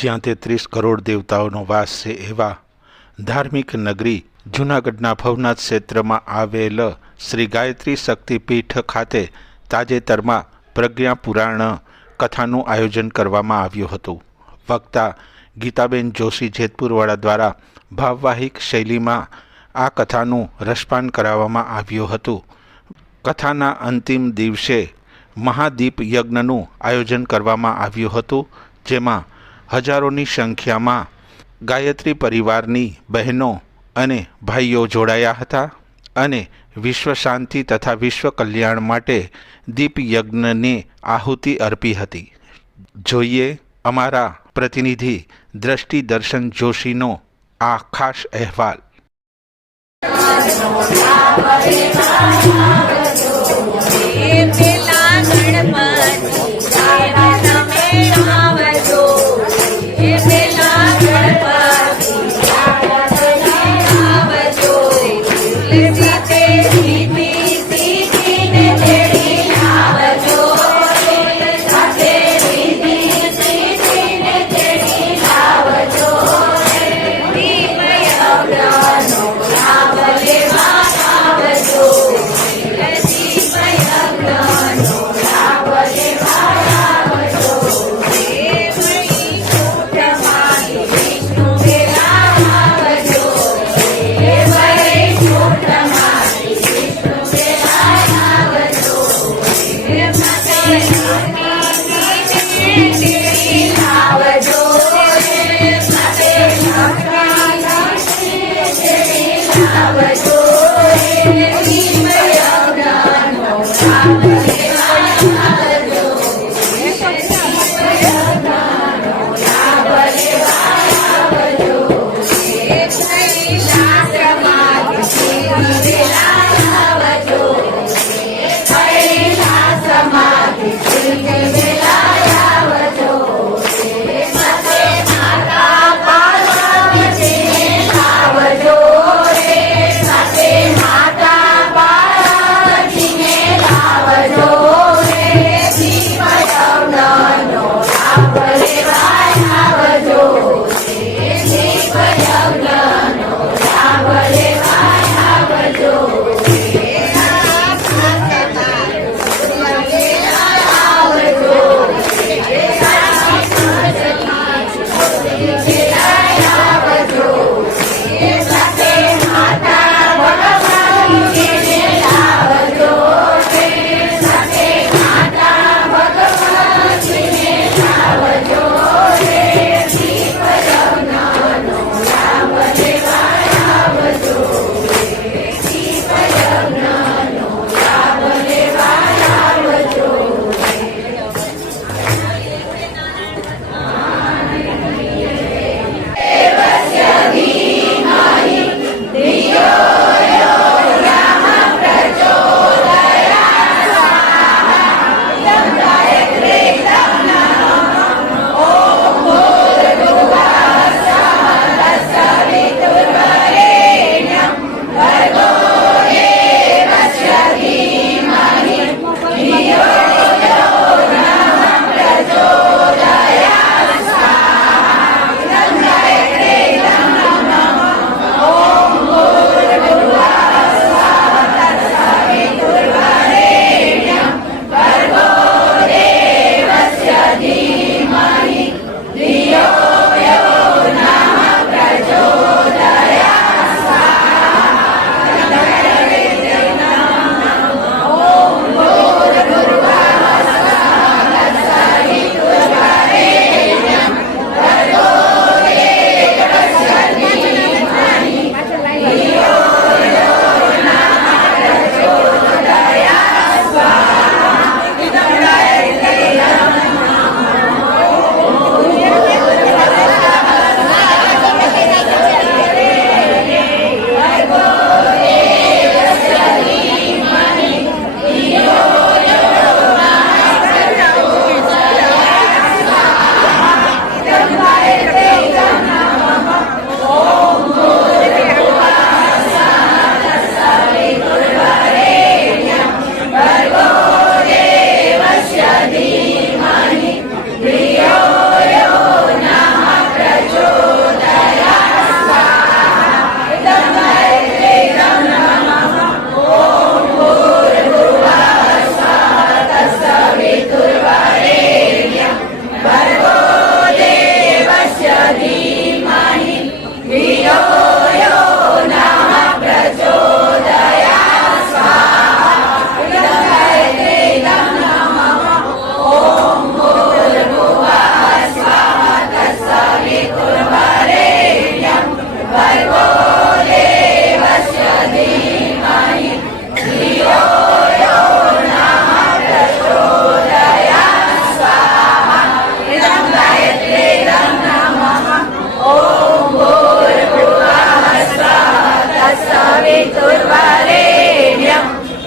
જ્યાં 33 કરોડ દેવતાઓનો વાસ છે એવા ધાર્મિક નગરી જૂનાગઢના ભવનાથ ક્ષેત્રમાં આવેલ શ્રી ગાયત્રી શક્તિપીઠ ખાતે તાજેતરમાં પ્રજ્ઞા પુરાણ કથાનું આયોજન કરવામાં આવ્યું હતું. વક્તા ગીતાબેન જોશી જેતપુરવાળા દ્વારા ભાવવાહિક શૈલીમાં આ કથાનું રસપાન કરાવવામાં આવ્યું હતું. કથાના અંતિમ દિવસે મહાદીપ યજ્ઞનું આયોજન કરવામાં આવ્યું હતું, જેમાં હજારોની સંખ્યામાં ગાયત્રી પરિવારની બહેનો અને ભાઈઓ જોડાયા હતા અને વિશ્વ શાંતિ તથા વિશ્વ કલ્યાણ માટે દીપ યજ્ઞને આહુતિ અર્પી હતી. જોઈએ અમારા પ્રતિનિધિ દ્રષ્ટિ દર્શન જોશીનો આ ખાસ અહેવાલ.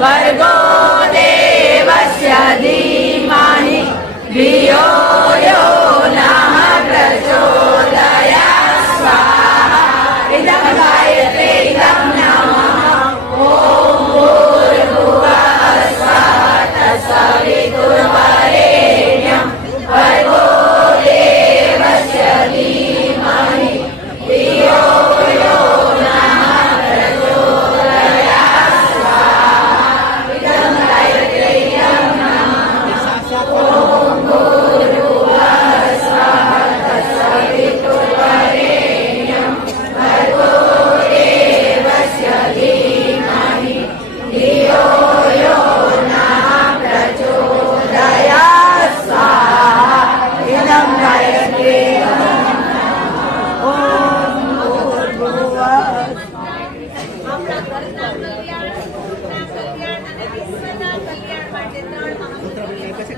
भर्गो देवस्य धीमहि धियो यो नः प्रचोदयात् स्वाहा इदं गायत्री इदं नमः ॐ भूर्भुवः स्वः तत्सवितुर्वरेण्यं भर्गो देवस्य धीमहि धियो यो नः प्रचोदयात् स्वाहा इदं गायत्री इदं नमः ॐ भूर्भुवः स्वः तत्सवितुर्वरेण्यं भर्गो देवस्य धीमहि धियो यो नः प्रचोदयात् स्वाहा इदं गायत्री इदं नमः ॐ भूर्भुवः આપણા ઘરના કલ્યાણ, કુટુંબના કલ્યાણ અને વિશ્વના કલ્યાણ માટે ત્રણ મહામંત્રોની ભક્તિ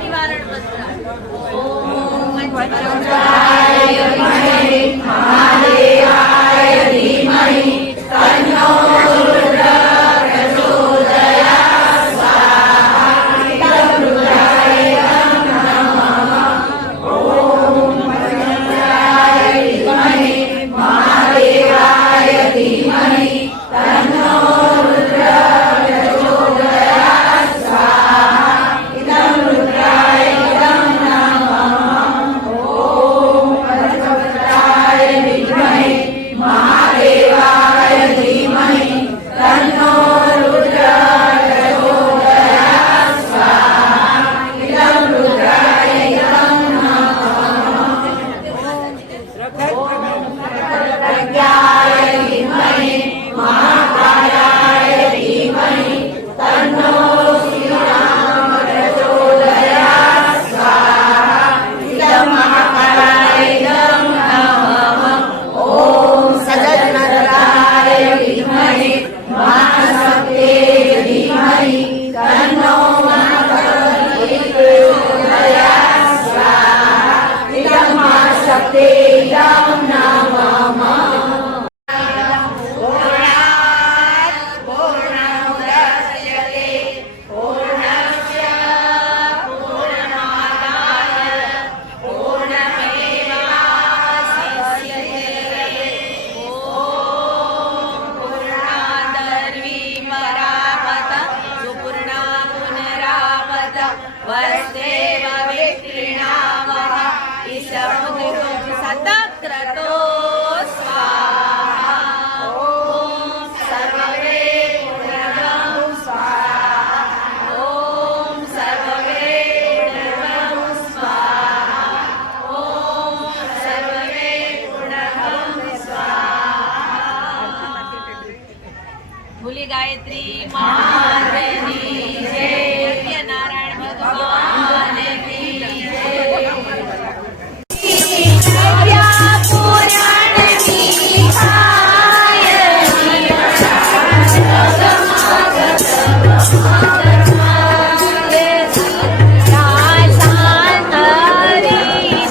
નિવારણ ભૂલી ગાયત્રી માતની જય, સત્યનારાયણ ભગવાનની જય.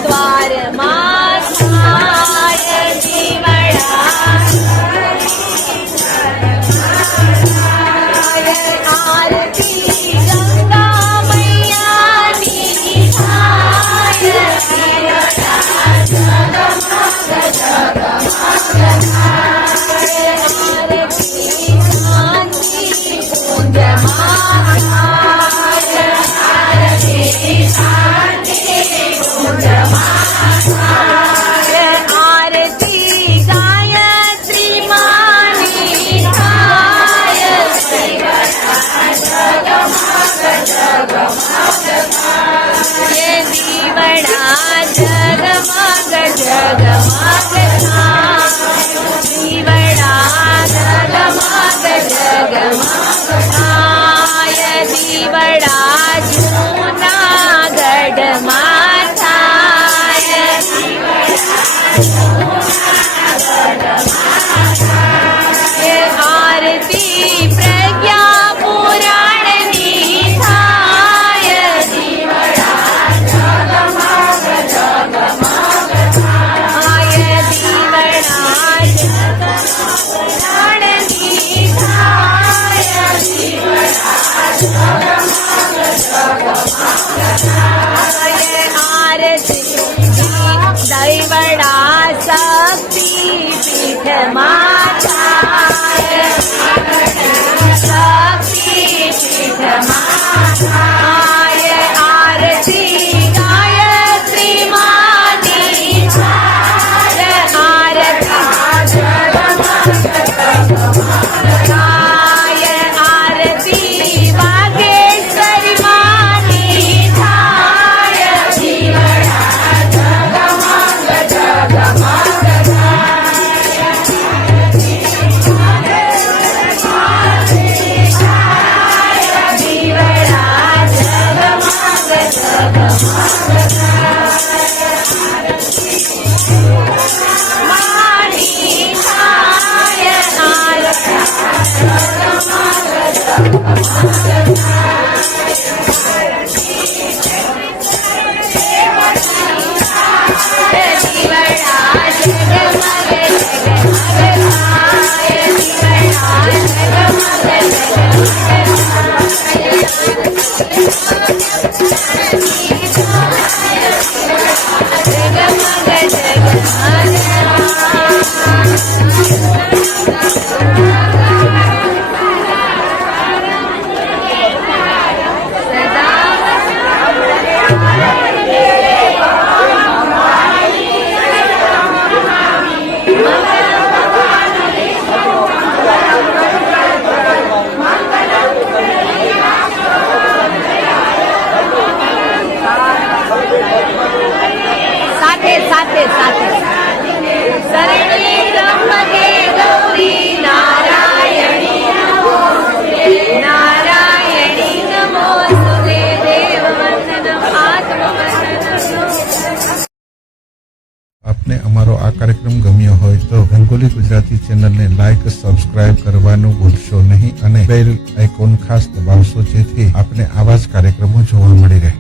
દ્વારમાં જગમગ થાય દીવડા જગમગ થાય દીવડા જૂનાગઢમાં થાય આરતી પ્રજ્ઞા પુરાણની થાય દીવડા જગમગ થાય દીવડા પુરાણની થાય આરતી દૈવડા શક્તિ પીઠમાં થાય શક્તિ પીઠમાં થાય આરતી ગાયત્રી માની થાય આરતી થાય આરતી વાગેશ્વરી માની થાય દીવડા માની થાય સાથે શરણે ત્રંબકે ગૌરી નારાયણી નમોસ્તુતે દેવવંદનમ આત્મવંદનમ। આપને અમારો આ કાર્યક્રમ ગમ્યો હોય તો રંગોલી ગુજરાતી ચેનલને લાઈક સબસ્ક્રાઇબ કરવાનું ભૂલશો નહીં અને બેલ આઇકોન ખાસ દબાવશો જેથી આપને આવા જ કાર્યક્રમો જોવા મળી રહે।